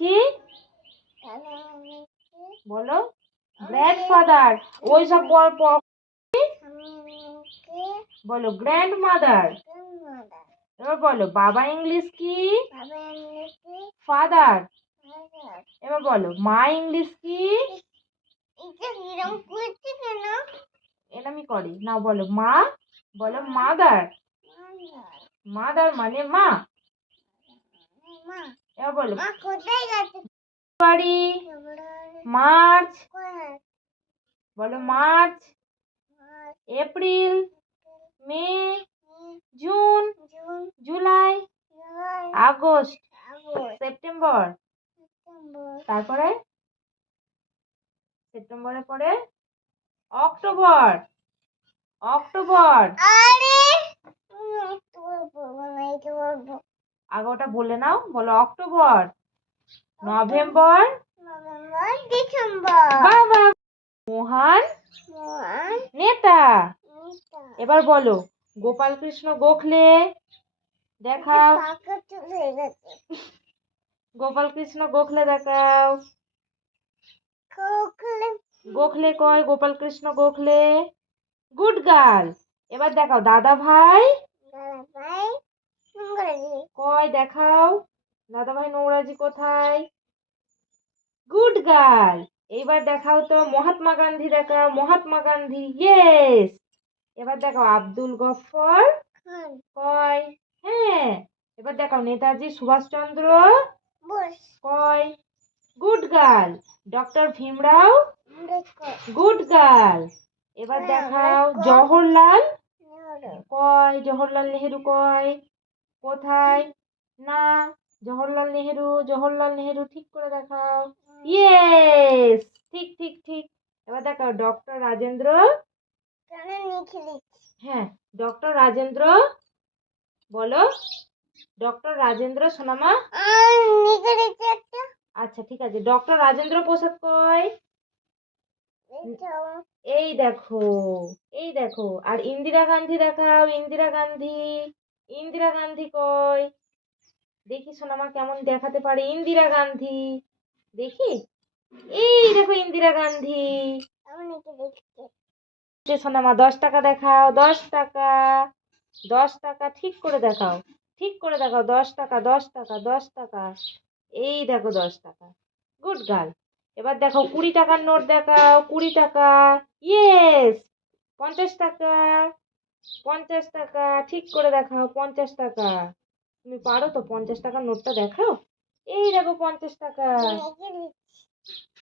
কি বলো? গ্র্যান্ডফাদার। ওই সব বলো গ্র্যান্ডমাদার। এবার বলো বাবা ইংলিশ কি? ফাদার। এবার বলো মা ইংলিশ কি? এরকমই করে না, বলো মা, বলো মাদার। মাদার মানে মা। এবার বলো ফেব্রুয়ারি, মার্চ, বলো মার্চ, এপ্রিল, মে, জুন, জুলাই, আগস্ট, সেপ্টেম্বর। তারপরে সেপ্টেম্বরের পরে অক্টোবর। অক্টোবর আগে ওটা বলে নাও, বলো অক্টোবর। নভেম্বর, বাবা মহান নেতা। এবার বলো গোপাল কৃষ্ণ গোখলে দেখাও। গোপাল কৃষ্ণ গোখলে দেখাও। গোখলে কয় গোপাল কৃষ্ণ গোখলে। Good girl. এবার দেখাও দাদা ভাই কয় দেখাও। দাদা ভাই নৌরাজি কোথায়? Good girl. এইবার দেখাও তো মহাত্মা গান্ধী দেখাও। মহাত্মা গান্ধী, ইয়েস। এবার দেখাও আব্দুল গফর কয়। হ্যাঁ। এবার দেখাও নেতাজি সুভাষচন্দ্র কয়। Good girl. Doctor Bhimrao good girl. এবার দেখাও জওহরলাল কয়। জওহরলাল নেহেরু কয়। কোথায়? না, জওহরলাল নেহেরু। জওহরলাল নেহেরু ঠিক করে দেখাও। ইয়েস, ঠিক ঠিক ঠিক। এবার দেখাও ডক্টর রাজেন্দ্র। হ্যাঁ, ডক্টর রাজেন্দ্র বলো। ডক্টর রাজেন্দ্র সোনামা। আচ্ছা ঠিক আছে, ডক্টর রাজেন্দ্র প্রসাদ কয়। এই দেখো, এই দেখো। আর ইন্দিরা গান্ধী দেখাও। ইন্দিরা গান্ধী। ইন্দিরা গান্ধী কয়। দেখি সোনামা কেমন দেখাতে পারে ইন্দিরা গান্ধী। দেখি, এই দেখো ইন্দিরা গান্ধী। সোনামা 10 টাকা দেখাও। 10 টাকা। 10 টাকা ঠিক করে দেখাও। ঠিক করে দেখাও 10 টাকা। 10 টাকা। 10 টাকা। এই দেখো 10 টাকা। Good girl. এবার দেখো 20 টাকার নোট দেখাও। 20 টাকা। ইয়েস। 50 টাকা। 50 টাকা ঠিক করে দেখাও। 50 টাকা। তুমি পারো তো? 50 টাকার নোটটা দেখাও। এই দেখো 50 টাকা।